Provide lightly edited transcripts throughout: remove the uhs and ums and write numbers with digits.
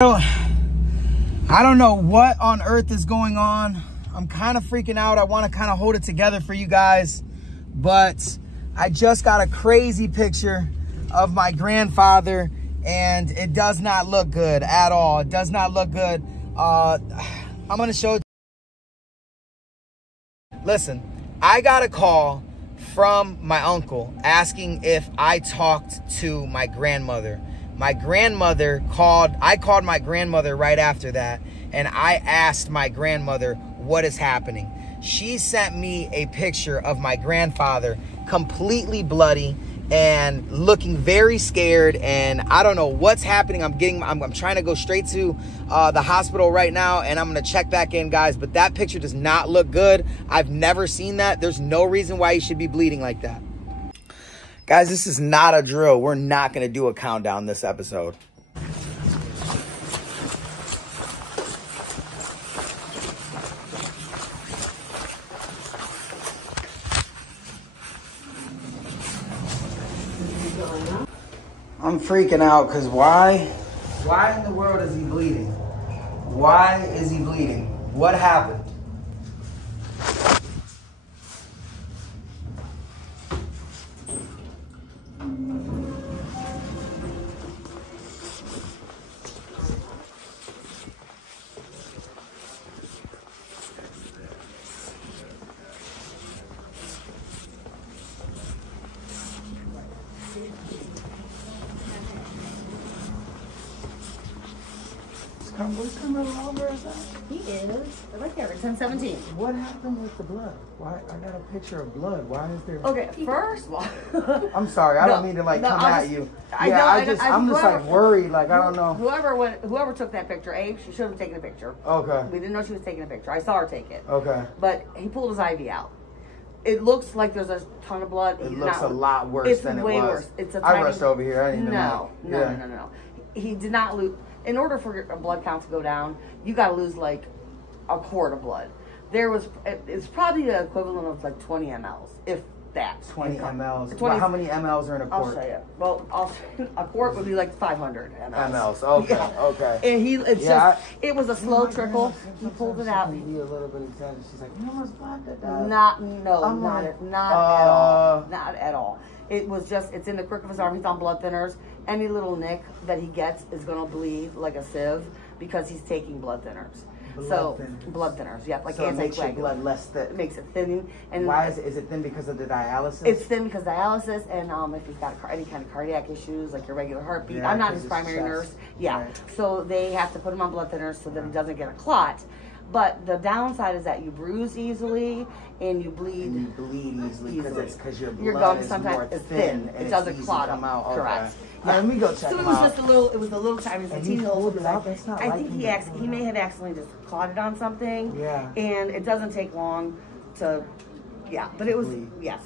I don't know what on earth is going on. I'm kind of freaking out. I want to kind of hold it together for you guys, but I just got a crazy picture of my grandfather and it does not look good at all. It does not look good. I'm going to show it. Listen, I got a call from my uncle asking if I talked to my grandmother. My grandmother called, I called my grandmother right after that, and I asked my grandmother what is happening. She sent me a picture of my grandfather completely bloody and looking very scared, and I don't know what's happening. I'm trying to go straight to the hospital right now, and I'm gonna check back in, guys, but that picture does not look good. I've never seen that. There's no reason why he should be bleeding like that. Guys, this is not a drill. We're not going to do a countdown this episode. I'm freaking out because why? Why in the world is he bleeding? Why is he bleeding? What happened? What kind of revolver is that? He is. Right there, it's 1017. What happened with the blood? Why? I got a picture of blood. Why is there? Okay, first of all. I'm sorry. I don't mean to come at you. I'm just like worried. Like, I don't know. Whoever took that picture, she should have taken a picture. Okay. We didn't know she was taking a picture. I saw her take it. Okay. But he pulled his IV out. It looks like there's a ton of blood. It looks a lot worse than it was. It's way worse. It's a I rushed over here. I didn't even know. No. He did not lose. In order for a blood count to go down, you got to lose like a quart of blood. It's probably the equivalent of like 20 mLs, if that. 20 mLs. Well, how many mLs are in a quart? I'll show you. Well, a quart would be like 500 mLs. Okay, yeah. Okay. And it was a slow trickle. He pulled it out. A little bit excited. She's like, you almost blood to death. Not at all. It was just, it's in the crook of his arm. He's on blood thinners. Any little nick that he gets is going to bleed like a sieve because he's taking blood thinners. Blood thinners, yeah, like so it makes your blood less thick. It makes it thin. And why is it thin? Because of the dialysis? It's thin because of dialysis, and if he's got any kind of cardiac issues, like your regular heartbeat. Yeah, I'm not his primary nurse. Yeah, right. So they have to put him on blood thinners so that he doesn't get a clot. But the downside is that you bruise easily and you bleed. And you bleed easily because your blood is more thin. It doesn't clot out. Correct. Yeah. Let me go check. So it was just a little. It was a little tiny. And he pulled it out. That's not. I think he may have accidentally just clotted on something. Yeah. And it doesn't take long to. Yeah, but it was to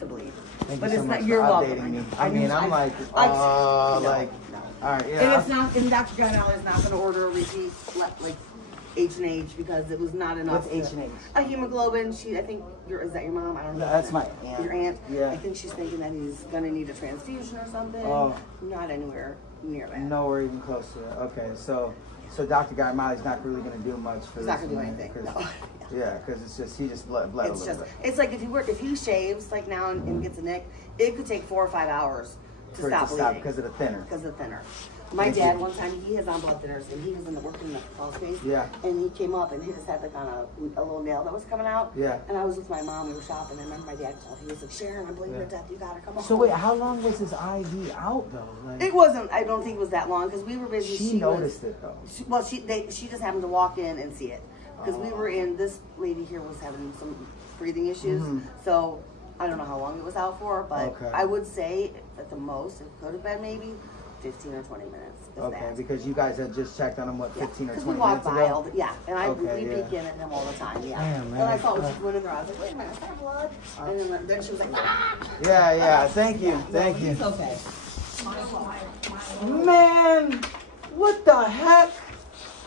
bleed. Thank you so much for updating me. I mean, I'm like, all right, yeah. And it's not. And Dr. Gunnar is not going to order a repeat like H&H because it was not enough. What's H&H? A hemoglobin. I think is that your mom? I don't know. That's my aunt. Your aunt? Yeah. I think she's thinking that he's going to need a transfusion or something. Oh. Not anywhere near that. Nowhere even close to it. Okay, so Dr. Guy-Molly's not really going to do much for this. He's not going to do anything. No. Yeah, because it's just, he just bled a little bit. It's like if he shaves like now and gets a nick, it could take 4 or 5 hours to stop bleeding. Because of the thinner. Because of the thinner. My dad, one time, he is on blood thinners, and he was working in the crawl space. Yeah. And he came up and hit his head like on a little nail that was coming out. Yeah. And I was with my mom, we were shopping, and I remember my dad called. He was like, Sharon, I'm bleeding to death. You gotta come home. So wait, how long was his IV out though? Like, it wasn't. I don't think it was that long because we were busy. She noticed it though. She just happened to walk in and see it because we were in. This lady here was having some breathing issues, so I don't know how long it was out for, but I would say at the most it could have been maybe 15 or 20 minutes. Okay, because you guys had just checked on him, what, 15 or 20 minutes ago? we walked by all and we peek in at him all the time, Damn, man. And I thought when she went in there, I was like, wait a minute, is that blood? And then she was like, ah! Yeah, thank you. It's okay. Man, what the heck?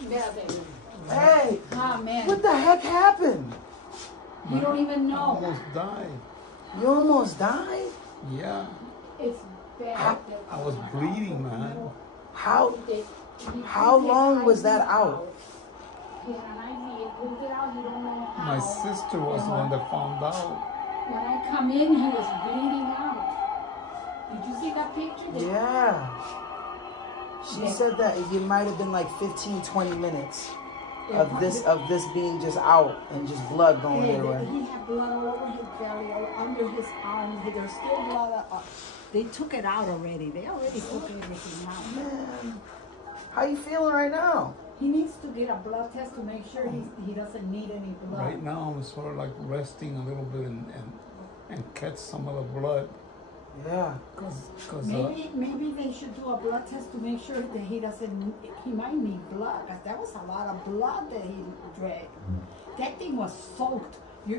Yeah, baby. Hey, oh, man. What the heck happened? You don't even know. I almost died. You almost died? Yeah. It's bad. I was bleeding, man. How? How long was that out? He had an IV, he pulled it out, he don't know how. My sister was the one that found out. When I come in, he was bleeding out. Did you see that picture? Yeah. She said that it might have been like 15, 20 minutes of this being just out and just blood going everywhere. He had blood all over his belly, all under his arms. There's still blood. They took it out already. They already took everything out. Man, how you feeling right now? He needs to get a blood test to make sure he doesn't need any blood. Right now, I'm sort of like resting a little bit and catch some of the blood. Yeah. Cause maybe they should do a blood test to make sure that he might need blood, because that was a lot of blood that he drank. That thing was soaked.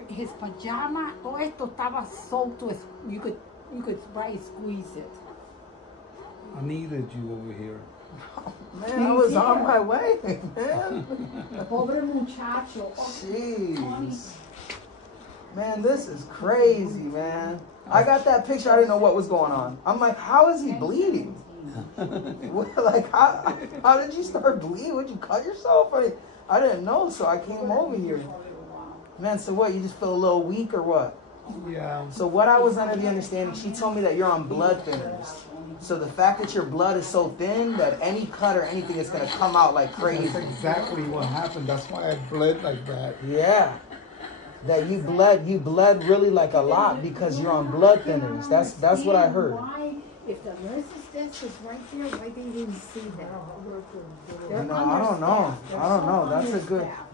His pajama, todo esto estaba soaked with, you could probably squeeze it. I needed you over here. Man, I was on my way, man. Pobre muchacho. Jeez. Man, this is crazy, man. I got that picture. I didn't know what was going on. I'm like, how is he bleeding? Like, how did you start bleeding? Would you cut yourself? I didn't know, so I came over here. Man, so what? You just feel a little weak or what? Yeah. So what I was under the understanding, she told me that you're on blood thinners. So the fact that your blood is so thin that any cut or anything is going to come out like crazy. That's exactly what happened. That's why I bled like that. Yeah. That you bled really like a lot because you're on blood thinners. That's what I heard. Why, if the nurse's desk is right there, why they didn't see that? You know, I don't know.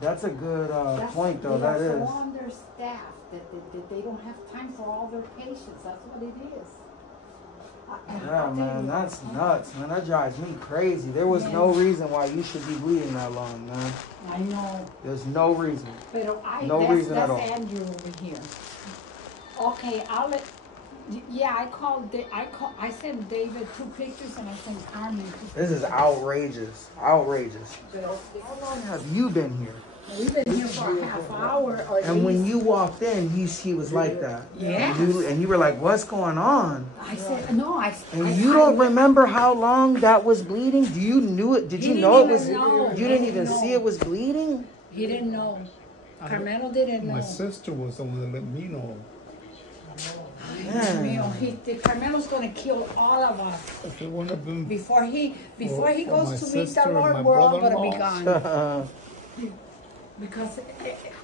That's a good point though. That They're is. so understaffed that they don't have time for all their patients. That's what it is. Yeah, man, that's nuts, man. That drives me crazy. There was no reason why you should be bleeding that long, man. I know. There's no reason. No reason at all. That's Andrew over here. Okay, I'll let. Yeah, I sent David 2 pictures and I sent Carmen 2 pictures. This is outrageous. Outrageous. How long have you been here? We've been here for a half hour. And when you walked in, he was like that. Yeah. And you were like, what's going on? I said, no, And you don't remember how long that was bleeding? Did you know it was? You didn't even see it was bleeding? He didn't know. Carmelo didn't know. My sister was the one that let me know. Carmelo's going to kill all of us. If it wouldn't have been Before he goes to meet the Lord, my we're all going to be brother-in-law. gone. Because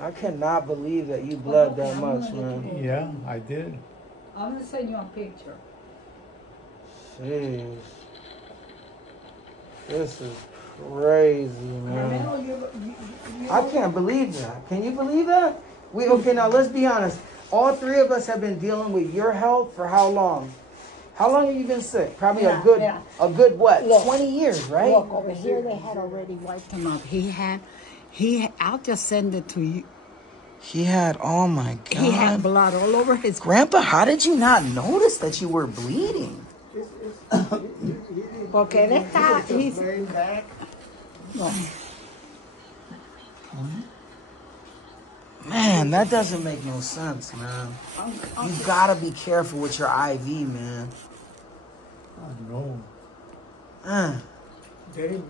I cannot believe that you bled that much, man. Yeah, I did. I'm going to send you a picture. Jeez. This is crazy, man. I can't believe that. Can you believe that? Okay, now let's be honest. All 3 of us have been dealing with your health for how long? How long have you been sick? Probably a good what? Look, 20 years, right? Look, over here they had already wiped him up. I'll just send it to you. He had, oh my God. He had blood all over his... Grandpa, how did you not notice that you were bleeding? Porque él está... He's... No. Man, that doesn't make no sense, man. You gotta be careful with your IV, man. I know. They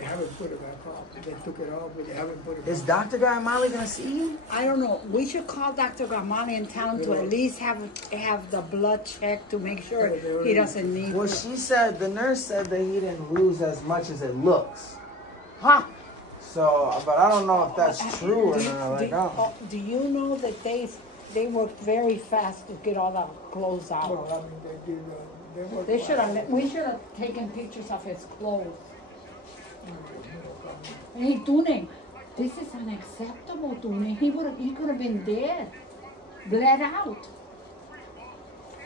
haven't put it back on. They took it off, but they haven't put it back on. Is Dr. Gaimali gonna see you? I don't know. We should call Dr. Gamani in town to at least have the blood checked to make sure he doesn't need... Well, the nurse said that he didn't lose as much as it looks. Huh? So, but I don't know if that's true or not. Do you know that they worked very fast to get all the clothes out? Well, I mean, they did. We should have taken pictures of his clothes. Hey, Tune, this is unacceptable, Tune. He could have been dead, bled out.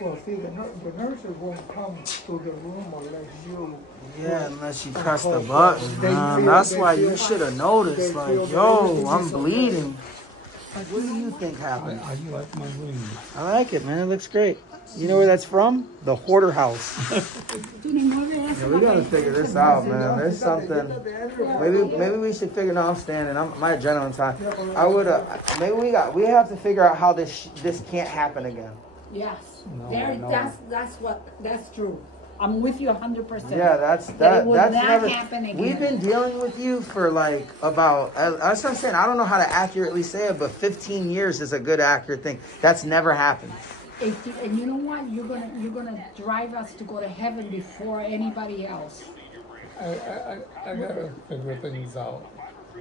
Well, see, the nurses won't come to the room unless you... Yeah, unless you press the button, man. That's why you should have noticed. Like, yo, I'm bleeding. What do you think happened? I like my ring. I like it, man. It looks great. You know where that's from? The Hoarder House. Yeah, we gotta figure this out, man. There's something. Maybe we should figure. No, I'm standing. My adrenaline's high. I would. Maybe we have to figure out how this can't happen again. Yes, No, that's true. I'm with you 100%. Yeah, that's That it will that's not never happen again. We've been dealing with you for like about, that's what I'm saying. I don't know how to accurately say it, but 15 years is a good accurate thing. That's never happened. And you know what? You're gonna drive us to go to heaven before anybody else. I gotta figure things out.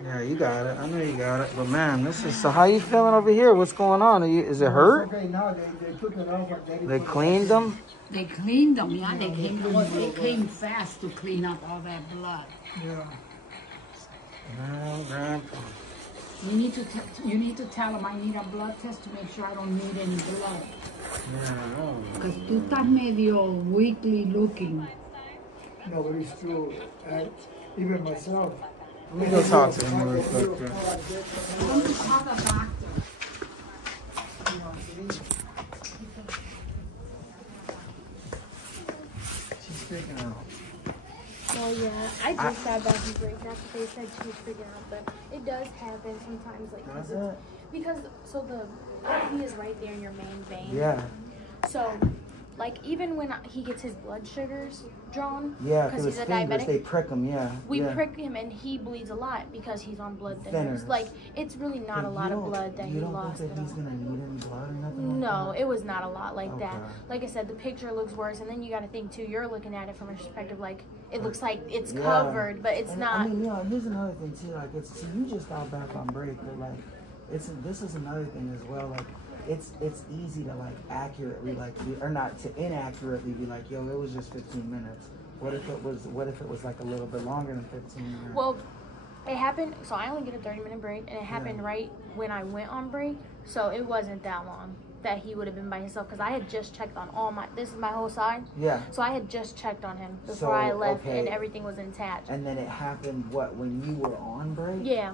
Yeah, you got it. I know you got it. But man, this is, so how you feeling over here? What's going on? Is it hurt? Okay, now they took it off. They cleaned them? They cleaned them, yeah. They came fast to clean up all that blood. Yeah. No, Grandpa. You need to tell them I need a blood test to make sure I don't need any blood. Yeah, Because tú estás medio weakly looking. No, but it's true. Even myself. let me go talk to him real quick. Let me call the doctor. She's freaking out. Well, yeah, I just got back from break. That's what they said she was freaking out, but it does happen sometimes. Like, Does it? because so the IV is right there in your main vein. Yeah. So, like, even when he gets his blood sugars drawn, Yeah, because because he's his a fingers, diabetic, they prick him, yeah. we yeah. prick him and he bleeds a lot because he's on blood thinners. Thinners. Like, it's really not a lot of blood that he You don't lost. think that at he's all. going to need any blood or nothing? No, like it was not a lot like that. Okay. Like I said, the picture looks worse, and then you got to think too. You're looking at it from a perspective like it looks like it's Yeah. covered, but it's And, not. I mean, you know, here's another thing too. Like, it's, so you just got back on break, but like, this is another thing as well. Like, it's easy to like accurately like or not to inaccurately be like, yo, it was just 15 minutes. What if it was like a little bit longer than 15 minutes? Well, it happened. So I only get a 30-minute break, and it happened right when I went on break. So it wasn't that long that he would have been by himself, because I had just checked on all my. This is my whole side. Yeah. So I had just checked on him before So, I left, okay. and everything was intact. And then it happened when you were on break? Yeah.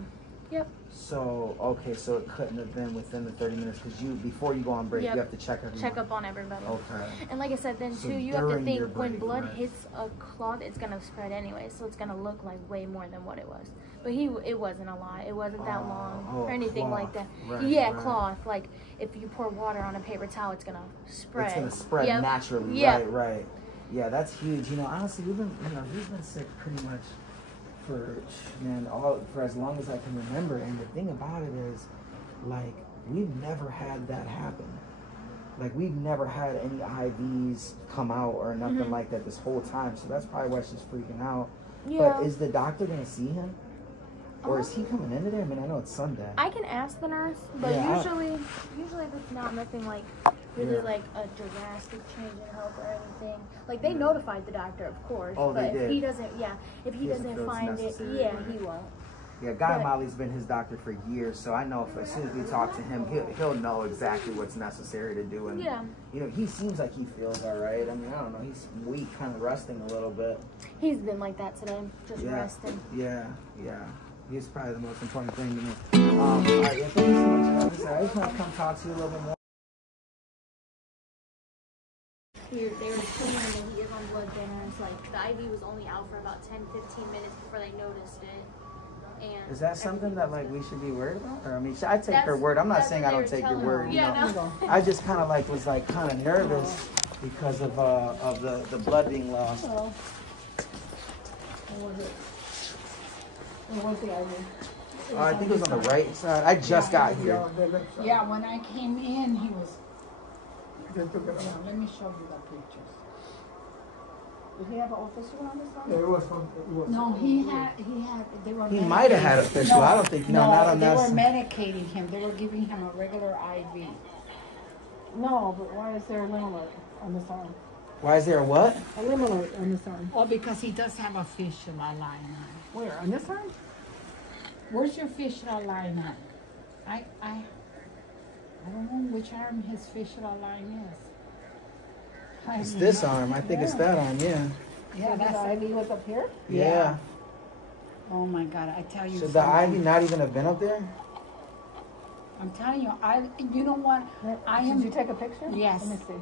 Yep. So, okay, so it couldn't have been within the 30 minutes because before you go on break, Yep. you have to check everyone. Check up on everybody. Okay. And like I said, then So too, you have to during your think when break, blood right. hits a cloth, it's gonna spread anyway, so it's gonna look like way more than what it was. But it wasn't a lot. It wasn't that long or anything like that. Right, yeah, right. cloth. Like if you pour water on a paper towel, it's gonna spread. It's gonna spread Yep. naturally. Yep. Right. Yeah, that's huge. You know, honestly, he's been sick pretty much for as long as I can remember. And the thing about it is, like, we've never had that happen. Like, we've never had any IVs come out or nothing like that this whole time. So that's probably why she's freaking out. Yeah. But is the doctor gonna see him? Or is he coming in today? I mean, I know it's Sunday. I can ask the nurse, but Yeah, usually it's not nothing like really like a drastic change in health or anything. Like they notified the doctor, of course. Oh, but they if did. he doesn't, if he doesn't doesn't feel it's find it, necessary, yeah, right. he won't. Yeah, Guy But- Molly's been his doctor for years, so I know if as soon as we talk to him, he'll know exactly what's necessary to do. And Yeah. you know, he seems like he feels all right. I mean, I don't know, he's weak, kind of resting a little bit. He's been like that today, just Yeah. resting. Yeah. He's probably the most important thing to me. All right, yeah, thank you so much. I just want to come talk to you a little bit more. They were putting him in, he is on blood thinners. Like the IV was only out for about 10-15 minutes before they noticed it. And Is that something that like we should be worried about? Or I mean, I take her That's- word. I'm not that's saying what I they don't were take your telling word. me. You Yeah, know? no. I just kind of like was like kind of nervous because of the blood being lost. What was it? What was the IV? I think it was on the right side. I just got here. Yeah, when I came in, he was. They took it Yeah, off. let me show you the pictures. Did he have an official on this one? Yeah, it was. No, he had. They were. He might have had official. I don't think. No, not on they that were side. medicating him. They were giving him a regular IV. No, but why is there a limb alert on this arm? Why is there a what? A limb alert on this arm. Oh, because he does have a fistula line on. Where? On this arm? Where's your fistula line on? I don't know which arm his fistula line is. It's this arm. I think it's that arm. Yeah. Yeah, that's the IV was up here? Yeah. Oh my God, I tell you Should the something. IV not even have been up there? I'm telling you, you know what? Did you take a picture? Yes. Let me see.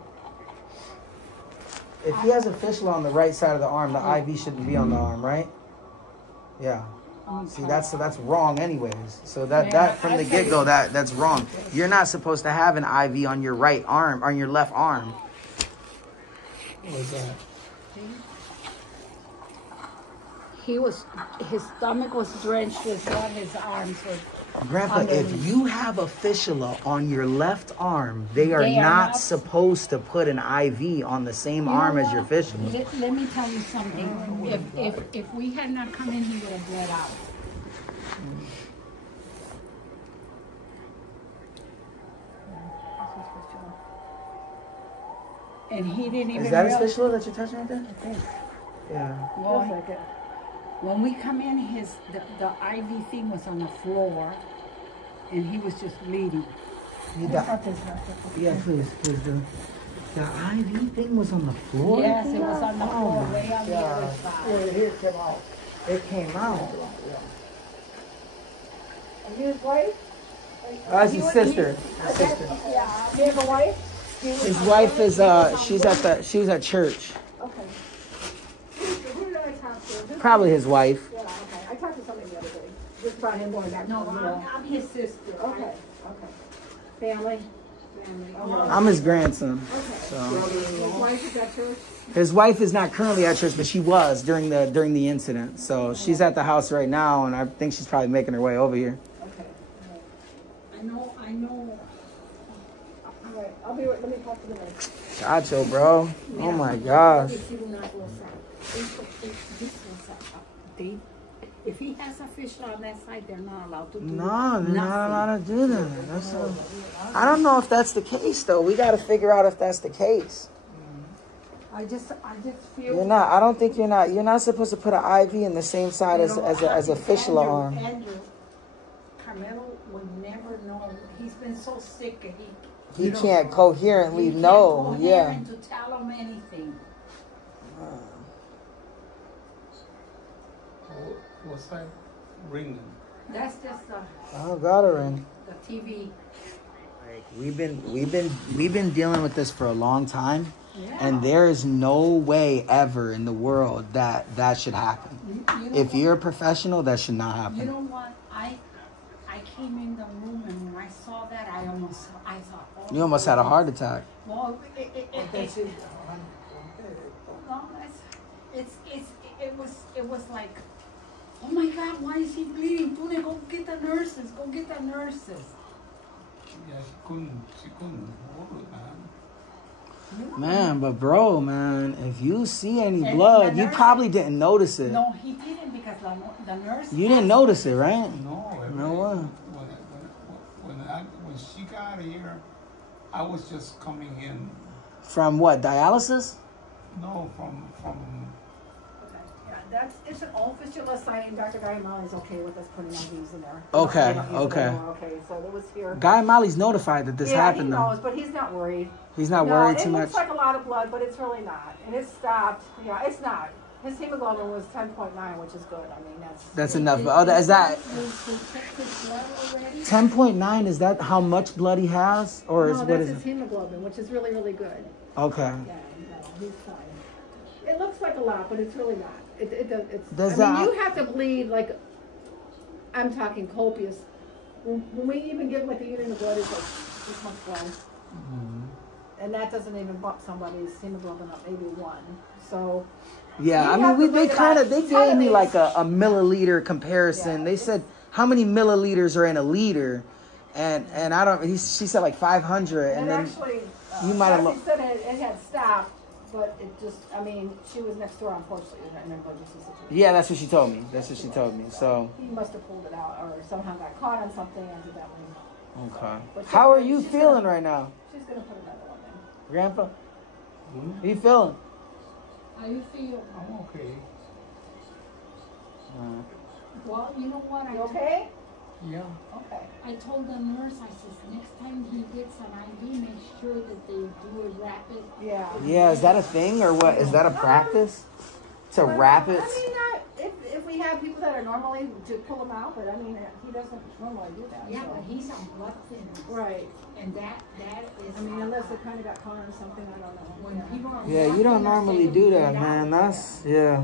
If he has a fistula on the right side of the arm, the IV shouldn't be on the arm, right? Yeah. See, that's wrong anyways. So that from the get-go, that's wrong. You're not supposed to have an IV on your right arm, on your left arm. What was that? His stomach was drenched with blood, his arms were. Grandpa, if you have a fistula on your left arm, they are not supposed to put an IV on the same arm as your fistula. Let me tell you something. If we had not come in, he would have bled out. And he didn't even. Is that his fistula that you're touching right there? I think. Yeah. Well, when we come in, the IV thing was on the floor, and he was just bleeding. Yeah, please do. The IV thing was on the floor? Yes, it was on the floor, way on the other side. Well, here it came out. It came out. And his wife? That's his sister. Yeah. He has a wife? His wife is she was at church. Okay. Who did I talk to? Probably his wife. Yeah, okay. I talked to somebody the other day. Just about him going back. No, I'm his sister. Okay. Family? I'm his grandson. Okay. So. His wife is at church? His wife is not currently at church, but she was during the incident. So she's at the house right now, and I think she's probably making her way over here. Okay. I know. All right. I'll be right. Let me talk to the nurse. Chacho, bro. Oh my gosh. If he has a fistula on that side, they're not allowed to do No, they're not allowed to do that. I don't know if that's the case, though. We got to figure out if that's the case. I just feel You're not. I don't think you're not. You're not supposed to put an IV in the same side as a fistula arm. Andrew, Carmelo would never know. He's been so sick and He can't coherently know. Yeah. To tell him anything. What's that ringing? That's just Oh, got her in. the TV. We've been dealing with this for a long time, and there is no way ever in the world that should happen. If you're a professional, that should not happen. You know what? I came in the room and when I saw that, I thought. Oh, You almost had a heart attack. Well, it was like, oh my God, why is he bleeding? Tune, go get the nurses. Go get the nurses. Yeah, she couldn't hold it, man. Man, but bro, man, if you see any blood, you probably didn't notice it. No, he didn't because the nurse. You didn't notice it, right? No. No way. When she got here, I was just coming in. From what, dialysis? No, from. It's an old fistula sign. Dr. Guy Molly's okay with us putting IVs in there. Okay. Okay, so it was here. Guy Molly's notified that this happened, he knows, though. but he's not worried. He's not worried too It much. looks like a lot of blood, but it's really not. And it stopped. Yeah, it's not. His hemoglobin was 10.9, which is good. I mean, That's enough. But is that 10.9? Is that how much blood he has, or is no, what that's is his it? hemoglobin, which is really, really good. Okay. Yeah, no, he's fine. It looks like a lot, but it's really not. Does you have to bleed like, I'm talking copious. When we even give like a unit of blood, it's like this much blood. And that doesn't even bump somebody's hemoglobin up, maybe 1. So. Yeah, I mean, they gave me like a milliliter comparison. Yeah, they said how many milliliters are in a liter, and I don't. She said like 500, and then actually, you might have. said it had stopped, but it just. I mean, she was next door, unfortunately, in an emergency situation. Yeah, that's what she told me. That's what she told me. So. He must have pulled it out, or somehow got caught on something accidentally. Okay. But How are you feeling right now, She's gonna put another one in. Grandpa? How you feeling? How you feel? I'm okay. Well, you know what? You okay? Yeah. Okay. I told the nurse, I said, next time he gets an IV, make sure that they do it rapid. Yeah. Yeah, is that a thing or what? Is that a practice? To rapid? I mean, if we have people that are normally to pull them out, but I mean, he doesn't normally do that. Yeah, so. but he's on blood thinners. Right. And that is. I mean, unless it kind of got caught or something, I don't know. When people are Yeah, you don't normally do that, man. Yeah.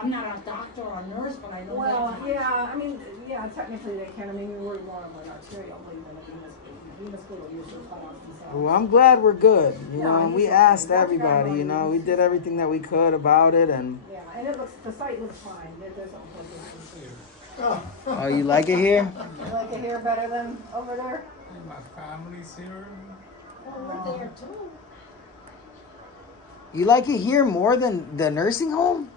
I'm not a doctor or a nurse, but I know. Well, yeah, I mean, Yeah, technically they can. I mean, we were more of an arterial bleed than a venous bleed. Venous bleed will usually cut off themselves. Well, I'm glad we're good. You Yeah, know, and we it's asked okay. everybody. You know, we did everything that we could about it, and. Yeah, and it looks, the site looks fine. There's no problem. Oh, you like it here? You like it here better than over there? And my family's here. Over there too. You like it here more than the nursing home?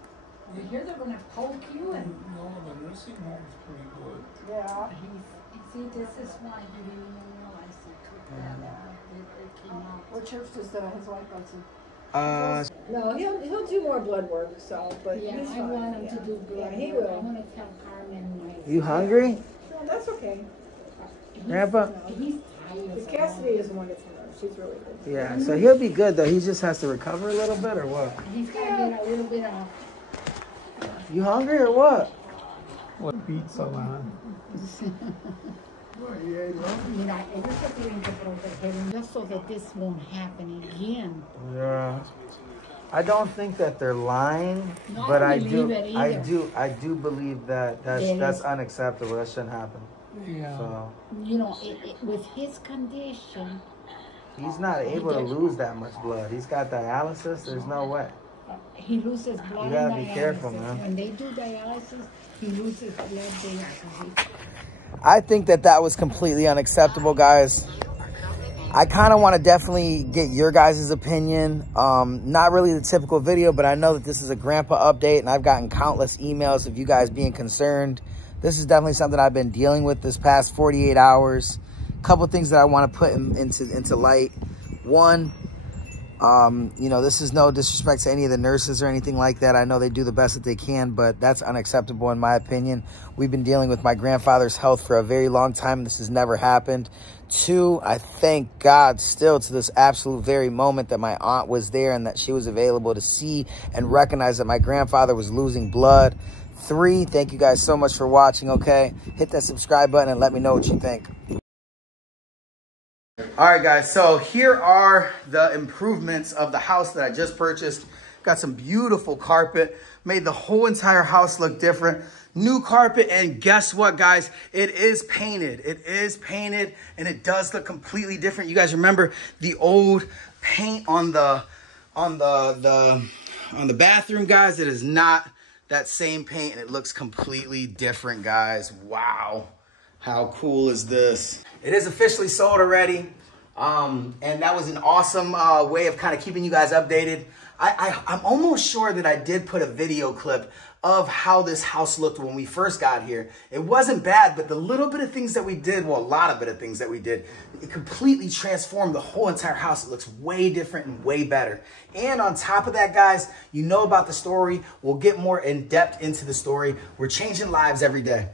You hear they're gonna poke you and No, the nursing home is pretty good. Yeah. see, this is why you didn't even realize it took that it came out. What church does his wife go to? No, he'll do more blood work. So, but Yeah, he's I fine. want him to do blood. Yeah, he work. will. I'm gonna tell Carmen. You hungry? No, that's okay. Grandpa? He's tired. Because Cassidy is the one that's in there. She's really good. Yeah, so he'll be good though. He just has to recover a little bit or what? He's gotta get a little bit of. You hungry or what? What pizza, man? Mira, ellos se tienen que proteger just so that this won't happen again. Yeah. I don't think that they're lying, No, but I I don't do, believe it I either. do believe that that's Yes. unacceptable. That shouldn't happen. Yeah. So You know, with his condition, he's not able to lose that much blood. He's got dialysis. There's no way. he loses blood. You gotta in be careful, dialysis. man. When they do dialysis, he loses blood there. I think that was completely unacceptable, guys. I kind of want to definitely get your guys' opinion. Not really the typical video, but I know that this is a grandpa update, and I've gotten countless emails of you guys being concerned. This is definitely something I've been dealing with this past 48 hours. A couple things that I want to put into light. One, you know, this is no disrespect to any of the nurses or anything like that. I know they do the best that they can, but that's unacceptable in my opinion. We've been dealing with my grandfather's health for a very long time. This has never happened. Two, I thank God still to this absolute very moment that my aunt was there and that she was available to see and recognize that my grandfather was losing blood. Three, thank you guys so much for watching, okay? Hit that subscribe button and let me know what you think. All right, guys, so here are the improvements of the house that I just purchased. Got some beautiful carpet, made the whole entire house look different. New carpet, and guess what, guys? It is painted. It is painted, and it does look completely different. You guys remember the old paint on the bathroom, guys? It is not that same paint, and it looks completely different, guys. Wow. How cool is this? It is officially sold already. And that was an awesome way of kind of keeping you guys updated. I'm almost sure that I did put a video clip of how this house looked when we first got here. It wasn't bad, but the little bit of things that we did, well, a lot of bit of things that we did, it completely transformed the whole entire house. It looks way different and way better. And on top of that, guys, you know about the story. We'll get more in depth into the story. We're changing lives every day.